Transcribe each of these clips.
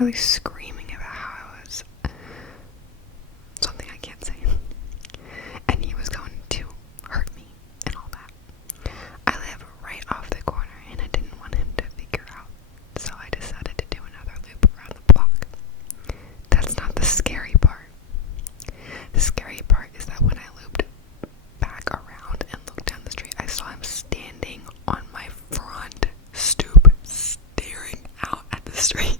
literally screaming about how I was something I can't say. And he was going to hurt me and all that. I live right off the corner and I didn't want him to figure out. So I decided to do another loop around the block. That's not the scary part. The scary part is that when I looped back around and looked down the street, I saw him standing on my front stoop, staring out at the street.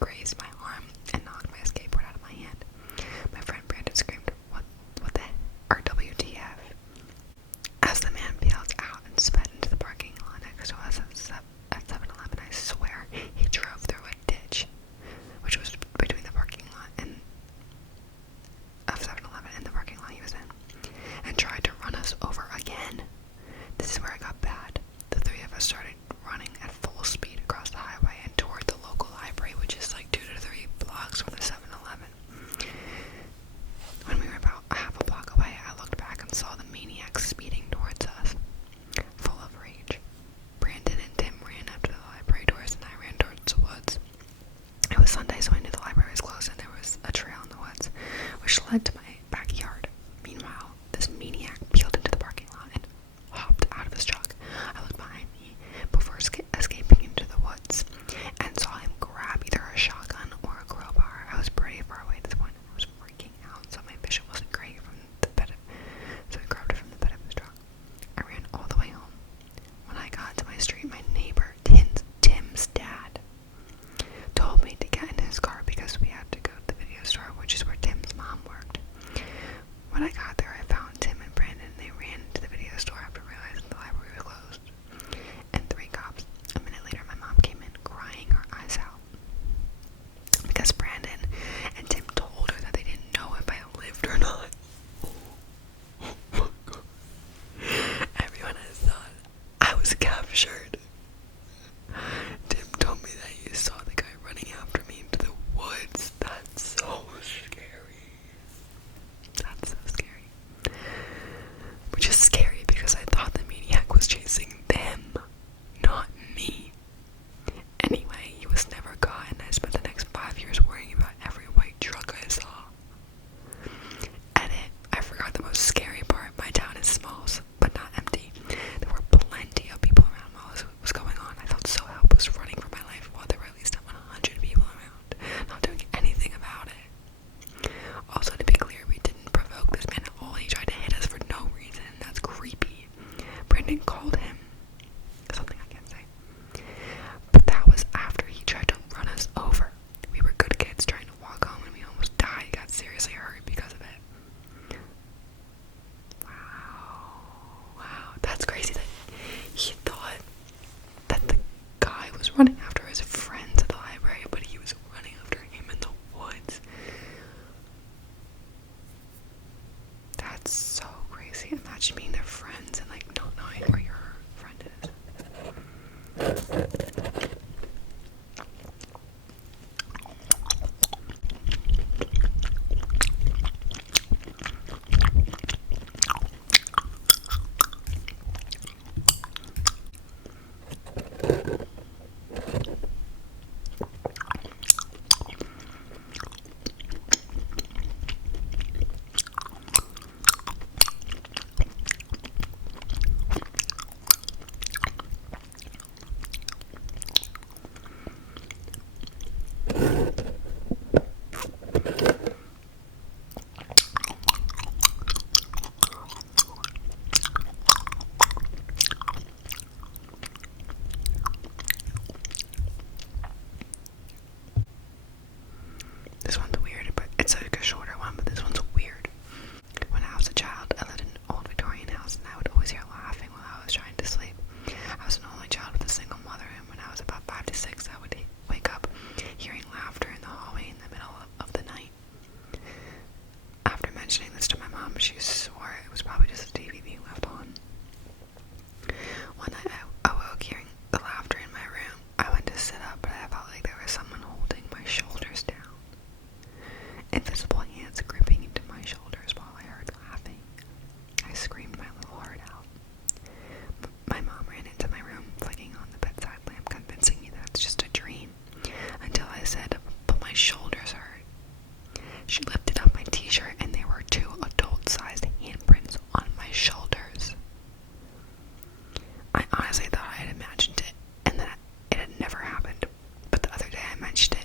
grazed my arm and knocked my skateboard out of my hand. My friend Brandon screamed, what the or WTF? As the man peeled out and sped into the parking lot next to us at 7-Eleven, I swear he drove through a ditch, which was between the parking lot and of 7-Eleven and the parking lot he was in, and tried to run us over again. This is where it got bad. The three of us started running at full speed across the highway and toward the local library, which is like 2 to 3 blocks from the 7-Eleven. When we were about half a block away, I looked back and saw the maniac speeding towards us, full of rage. Brandon and Tim ran up to the library doors, and I ran towards the woods. It was Sunday, so I knew the library was closed, and there was a trail in the woods, which led to my backyard. Meanwhile, this maniac peeled into the parking lot and hopped out of his truck. I looked behind me before escaping into the woods, and saw him grab either a shotgun or a crowbar. I was pretty far away at this point. I was freaking out, so my vision wasn't great from the bed so I grabbed it from the bed of his truck. I ran all the way home. When I got to my street, my neighbor, Tim's dad, told me to get in his car because we had to go to the video store, which is where Tim's mom worked. When I got there, I found Tim and Brandon. They ran to the video store after realizing the library was closed. And 3 cops. A minute later, my mom came in crying her eyes out because Brandon and Tim told her that they didn't know if I lived or not. Everyone has thought I was captured. Tim told me that you saw the guy running after me into the woods. That's so scary. That's so scary. Which is scary because I thought the maniac was chasing them, not me. Anyway, he was never caught, and I spent the next 5 years worrying about every white truck I saw. Edit. I forgot the most scary part. My town is small, but not empty. There were plenty of people around while this was going on. I felt so helpless running for my life while there were at least 100 people around, not doing anything about it. Also, to be clear, we didn't provoke this man at all. He tried to hit us for no reason. That's creepy. Brandon called him something I can't say. But that was after he tried to run us over. We were good kids trying to walk home, and we almost died. He got seriously hurt because of it. Wow, that's crazy that he thought that the guy was running after his friends at the library, but he was running after him in the woods. That's so crazy. Imagine being their friends and like not knowing where your friend is. This one's weird, but it's like a shorter one, but this one's weird. When I was a child, I lived in an old Victorian house, and I would always hear laughing while I was trying to sleep. I was an only child with a single mother, and when I was about 5 to 6, I would wake up hearing laughter in the hallway in the middle of the night. After mentioning this to my mom, she swore it was probably just the TV being left on. One night, I awoke hearing the laughter in my room. I went to sit up, but I felt like there was someone holding my shoulders down. Invisible hands gripping into my shoulders while I heard laughing. I screamed my little heart out. My mom ran into my room, flicking on the bedside lamp, convincing me that it's just a dream, until I said, but my shoulders hurt. She lifted up my t-shirt, and there were 2 adult-sized handprints on my shoulders. I honestly thought I had imagined it, and that it had never happened, but the other day I mentioned